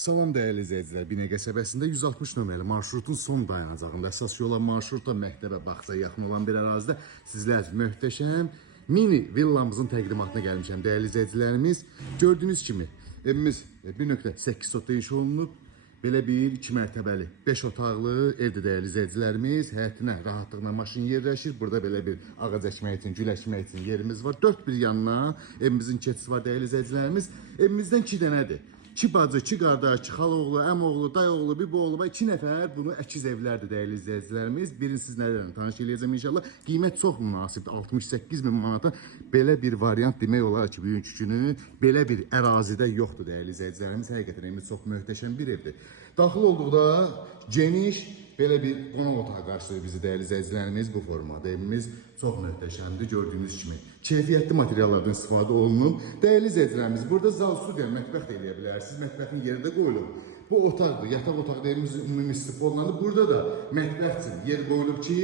Salam dəyərli izləyicilər, Binəqə qəsəbəsində 160 nömrəli marşrutun son dayanacağında əsas yola marşrutla məktəbə bağça yaxın olan bir ərazidə sizlər möhtəşəm mini villamızın təqdimatına gəlmişəm dəyərli izləyicilərimiz. Gördüyünüz kimi evimiz 1.8 sotda inşa olunub. Belə bir 2 mərtəbəli 5 otaqlı evdə dəyərli izləyicilərimiz. Həyətinə rahatlıqla maşın yerləşir. Burada belə bir ağac əkmək üçün, gül əkmək üçün yerimiz var. 4 bir yanına evimizin keçisi var dəyərli izləyicilərimiz. Evimizdən 2 dənədir. 2 bacı, 2 qardaş, 2 xaloğlu, əmoğlu, dayıoğlu, biboğlu, 2 nəfər bunu əkiz evlərdir dəyərli izləyicilərimiz. Birini siz nələrlə tanış eləyəcəm inşallah. Qiymət çox münasibdir. 68 min manata belə bir variant demək olar ki, bugünkü günü belə bir ərazidə yoxdur dəyərli izləyicilərimiz. Həqiqətən evimiz çox möhtəşəm bir evdir. Daxil olduqda geniş belə bir qonaq otağı qarşılayır bizi dəyərli izləyicilərimiz. Bu formada evimiz çox möhtəşəmdir. Gördüyünüz kimi keyfiyyətli materiallardan istifadə olunub. Dəyərli izləyicilərimiz, burada zal, studiya, mətbəx də eləyə bilərsiniz. Mətbəxin yeri də qoyulub. Bu otaqdır, yataq otaqda evimizin ümumi istifadə. Burada da mətbəx üçün yer qoyulub ki,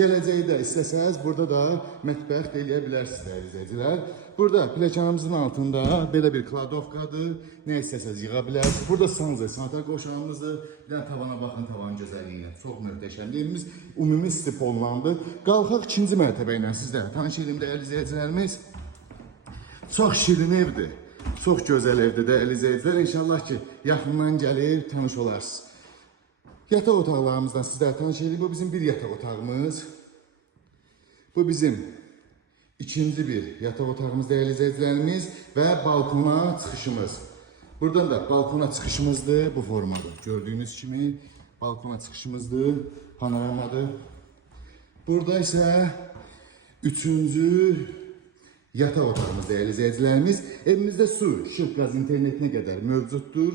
gələcəkdə istəsəz burada da mətbəx də eləyə bilərsiniz dəyərli izləyicilər. Burada pilləkənimizin altında belə bir kladovkadır. Nə istəsəz yığa bilərsiniz. Burada sanitar qoşağımızdır. Bir dənə tavana baxın, tavanın gözəlliyinə. Çox möhtəşəmdir. Evimiz ümumi istifadə. Qalxaq ikinci mərtəbə ilə sizlərə tanış edeyim dəyərli izləyicilərimiz. Çox şirin evdir. Çox gözəl evdir dəyərli izləyicilər. İnşallah ki, yaxından gəlib tanış olarsınız. Yataq otaqlarımızdan sizlərə tanış edeyim. Bu bizim bir yataq otağımız. Bu bizim ikinci bir yataq otağımız dəyərli izləyicilərimiz və balkona çıxışımız. Buradan da balkona çıxışımızdır bu formada. Gördüyünüz kimi balkona çıxışımızdır, panoramadır. Burada isə üçüncü yataq otağımız dəyərli izləyicilərimiz. Evimizdə su, işıq, qaz, internetinə qədər mövcuddur.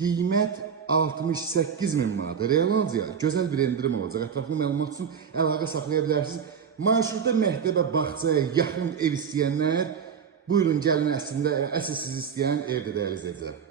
Qiymət 68 min manatdır. Real alacaq, gözəl bir endirim olacaq. Ətraflı məlumat üçün əlaqə saxlaya bilərsiniz. Marşrutda məktəbə, bağçaya yaxın ev istəyənlər, buyurun gəlin əslində, əsas siz istəyən evdə dəyərli izləyicilər.